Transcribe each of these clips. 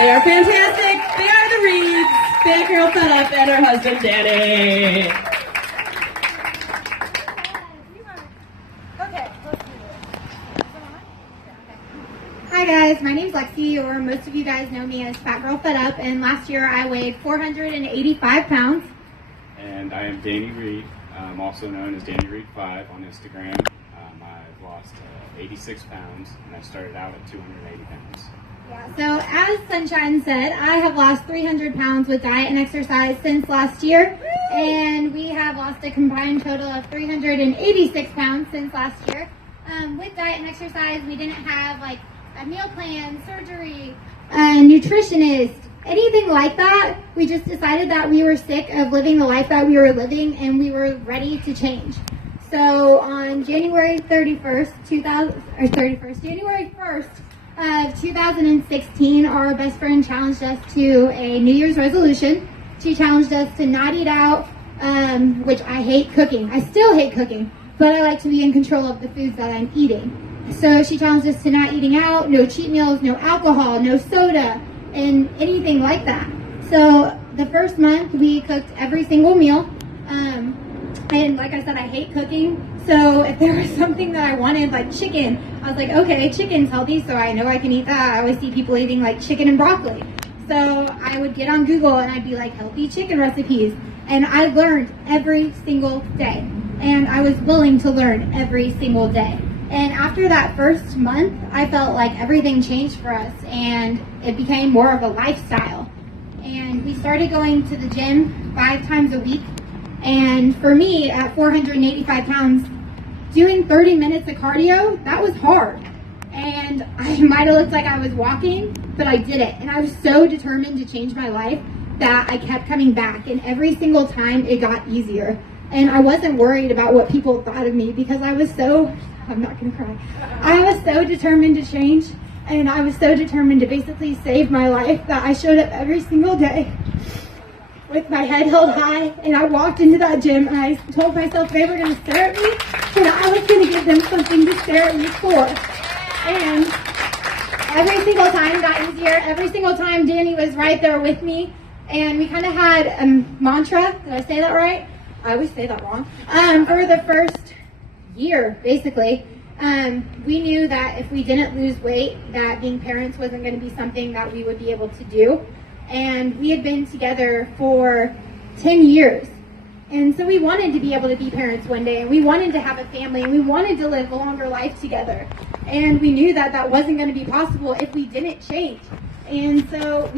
They are fantastic. They are the Reeds. Big Girl Fed Up and her husband, Danny. Hi guys, my name's Lexi, or most of you guys know me as Fat Girl Fed Up, and last year I weighed 485 pounds. And I am Danny Reed, also known as Danny Reed 5 on Instagram. I've lost 86 pounds, and I started out at 280 pounds. Yeah, so as Sunshine said, I have lost 300 pounds with diet and exercise since last year, and we have lost a combined total of 386 pounds since last year. With diet and exercise, we didn't have like a meal plan, surgery, a nutritionist, anything like that. We just decided that we were sick of living the life that we were living, and we were ready to change. So on January 1st of 2016, our best friend challenged us to a New Year's resolution. She challenged us to not eat out, which I hate cooking. I still hate cooking, but I like to be in control of the foods that I'm eating. So she challenged us to not eating out, no cheat meals, no alcohol, no soda, and anything like that. So the first month we cooked every single meal. And like I said, I hate cooking. So if there was something that I wanted, like chicken, I was like, okay, chicken's healthy, so I know I can eat that. I always see people eating like chicken and broccoli. So I would get on Google and I'd be like, healthy chicken recipes. And I learned every single day. And I was willing to learn every single day. And after that first month, I felt like everything changed for us, and it became more of a lifestyle. And we started going to the gym 5 times a week. And for me, at 485 pounds, doing 30 minutes of cardio, that was hard. And I might have looked like I was walking, but I did it. And I was so determined to change my life that I kept coming back. And every single time it got easier. And I wasn't worried about what people thought of me, because I'm not gonna cry. I was so determined to change, and I was so determined to basically save my life that I showed up every single day with my head held high, and I walked into that gym and I told myself they were gonna stare at me, and I was gonna give them something to stare at me for. And every single time it got easier. Every single time Danny was right there with me, and we kind of had a mantra. Did I say that right? I always say that wrong. For the first year, basically, we knew that if we didn't lose weight, that being parents wasn't going to be something that we would be able to do. And we had been together for 10 years. And so we wanted to be able to be parents one day, and we wanted to have a family, and we wanted to live a longer life together. And we knew that that wasn't going to be possible if we didn't change. And so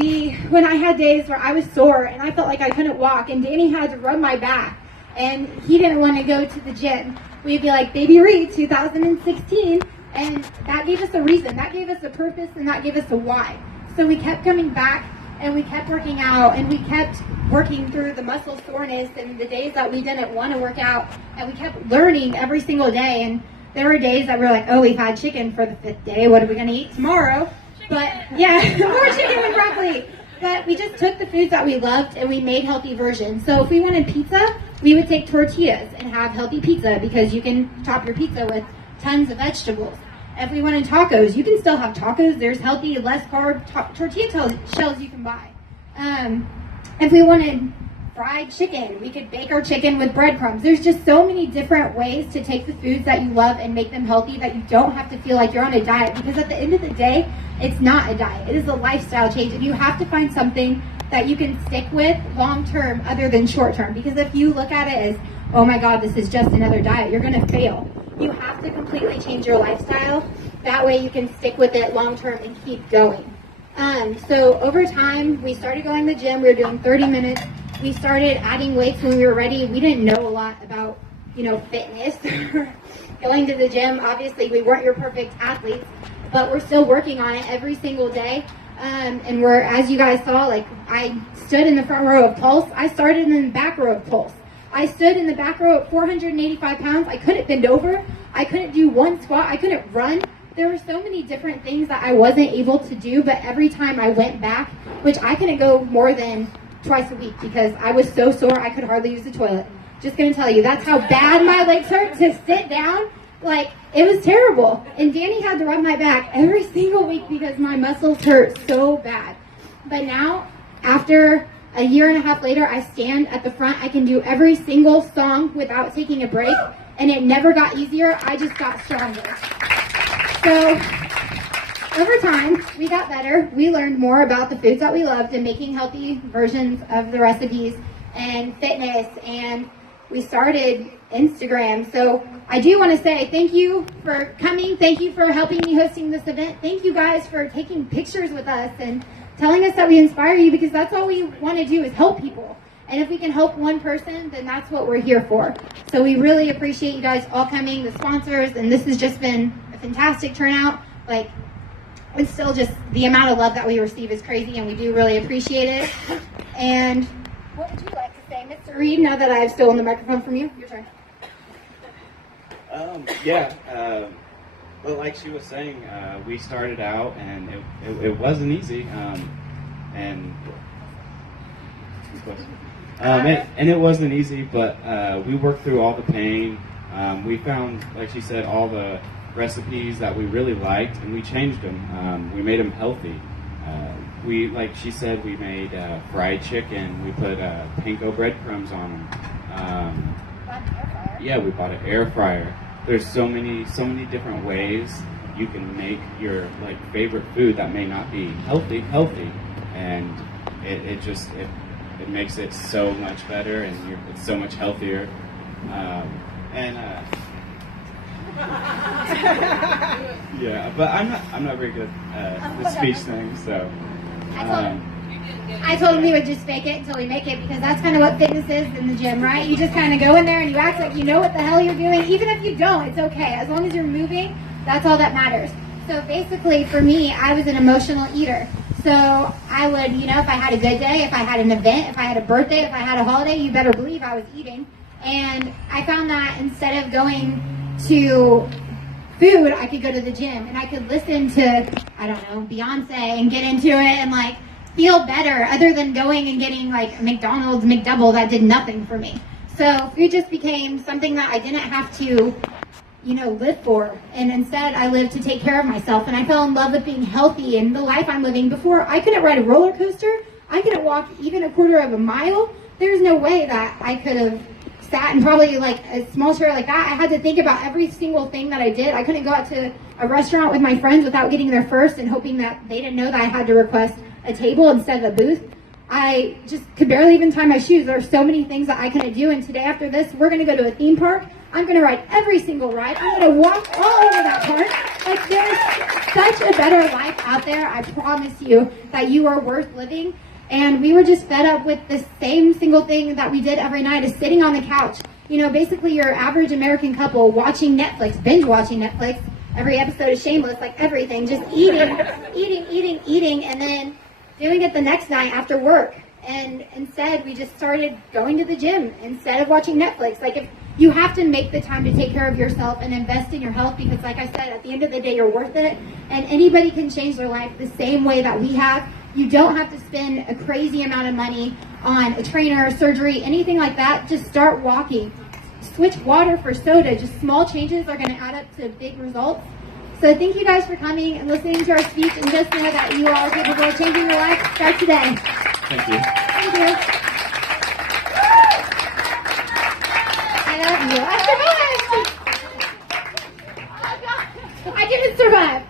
when I had days where I was sore and I felt like I couldn't walk, and Danny had to rub my back, and he didn't want to go to the gym, we'd be like, Baby Reed 2016, and that gave us a reason, that gave us a purpose, and that gave us a why. So we kept coming back, and we kept working out, and we kept working through the muscle soreness and the days that we didn't want to work out, and we kept learning every single day. And there were days that we were like, oh, we've had chicken for the 5th day, what are we going to eat tomorrow? But yeah, more chicken and broccoli. But we just took the foods that we loved and we made healthy versions. So if we wanted pizza, we would take tortillas and have healthy pizza, because you can top your pizza with tons of vegetables. If we wanted tacos, you can still have tacos. There's healthy, less carb tortilla shells you can buy. If we wanted fried chicken, we could bake our chicken with breadcrumbs. There's just so many different ways to take the foods that you love and make them healthy, that you don't have to feel like you're on a diet, because at the end of the day, it's not a diet. It is a lifestyle change, and you have to find something that you can stick with long term other than short term, because if you look at it as, oh my God, this is just another diet, you're going to fail. You have to completely change your lifestyle. That way you can stick with it long term and keep going. So over time, we started going to the gym. We were doing 30 minutes. We started adding weights when we were ready. We didn't know a lot about, fitness. Going to the gym, obviously we weren't your perfect athletes, but we're still working on it every single day. And we're, as you guys saw, like I stood in the front row of Pulse. I started in the back row of Pulse. I stood in the back row at 485 pounds. I couldn't bend over. I couldn't do one squat. I couldn't run. There were so many different things that I wasn't able to do, but every time I went back, which I couldn't go more than twice a week because I was so sore I could hardly use the toilet. Just gonna tell you, that's how bad my legs hurt to sit down. Like, it was terrible. And Danny had to rub my back every single week because my muscles hurt so bad. But now, after a year and a half later, I stand at the front. I can do every single song without taking a break, and it never got easier. I just got stronger. So over time, we got better. We learned more about the foods that we loved and making healthy versions of the recipes and fitness, and we started Instagram. So I do want to say thank you for coming. Thank you for helping me hosting this event. Thank you guys for taking pictures with us and telling us that we inspire you, because that's all we want to do is help people. And if we can help one person, then that's what we're here for. So we really appreciate you guys all coming, the sponsors, and this has just been a fantastic turnout. Like, it's still just the amount of love that we receive is crazy, and we do really appreciate it. And what would you like to say, Mr. Reed, now that I've stolen the microphone from you? Your turn. Well, like she was saying, we started out, and it wasn't easy, and it wasn't easy, but we worked through all the pain. We found, like she said, all the recipes that we really liked, and we changed them. We made them healthy. Like she said, we made fried chicken. We put panko breadcrumbs on them. Yeah, we bought an air fryer. There's so many different ways you can make your favorite food that may not be healthy, and it makes it so much better, and it's so much healthier. Yeah, but I'm not very good at the speech thing, so. I told him he would just fake it until we make it, because that's kind of what fitness is in the gym, right? You just kind of go in there and you act like you know what the hell you're doing. Even if you don't, it's okay. As long as you're moving, that's all that matters. So basically, for me, I was an emotional eater. So I would, if I had a good day, if I had an event, if I had a birthday, if I had a holiday, you better believe I was eating. And I found that instead of going to food, I could go to the gym and I could listen to, I don't know, Beyonce and get into it and feel better, other than going and getting a McDonald's McDouble that did nothing for me. So food just became something that I didn't have to, live for. And instead I lived to take care of myself, and I fell in love with being healthy and the life I'm living. Before, I couldn't ride a roller coaster. I couldn't walk even a quarter of a mile. There's no way that I could have sat in probably a small chair like that. I had to think about every single thing that I did. I couldn't go out to a restaurant with my friends without getting there first and hoping that they didn't know that I had to request a table instead of a booth. I just could barely even tie my shoes. There are so many things that I couldn't do, and today after this, we're going to go to a theme park. I'm going to ride every single ride. I'm going to walk all over that park. There's such a better life out there. I promise you that you are worth living. And we were just fed up with the same single thing that we did every night, is sitting on the couch. Basically your average American couple watching Netflix, binge watching Netflix, every episode is Shameless, everything, just eating, and then doing it the next night after work. And instead, we just started going to the gym instead of watching Netflix. If you have to make the time to take care of yourself and invest in your health, because like I said, at the end of the day, you're worth it. And anybody can change their life the same way that we have. You don't have to spend a crazy amount of money on a trainer, surgery, anything like that. Just start walking. Switch water for soda. Just small changes are going to add up to big results. So thank you guys for coming and listening to our speech, and just know that you are capable of changing your life. Start today. Thank you. Thank you. I love you. I survived. I didn't survive.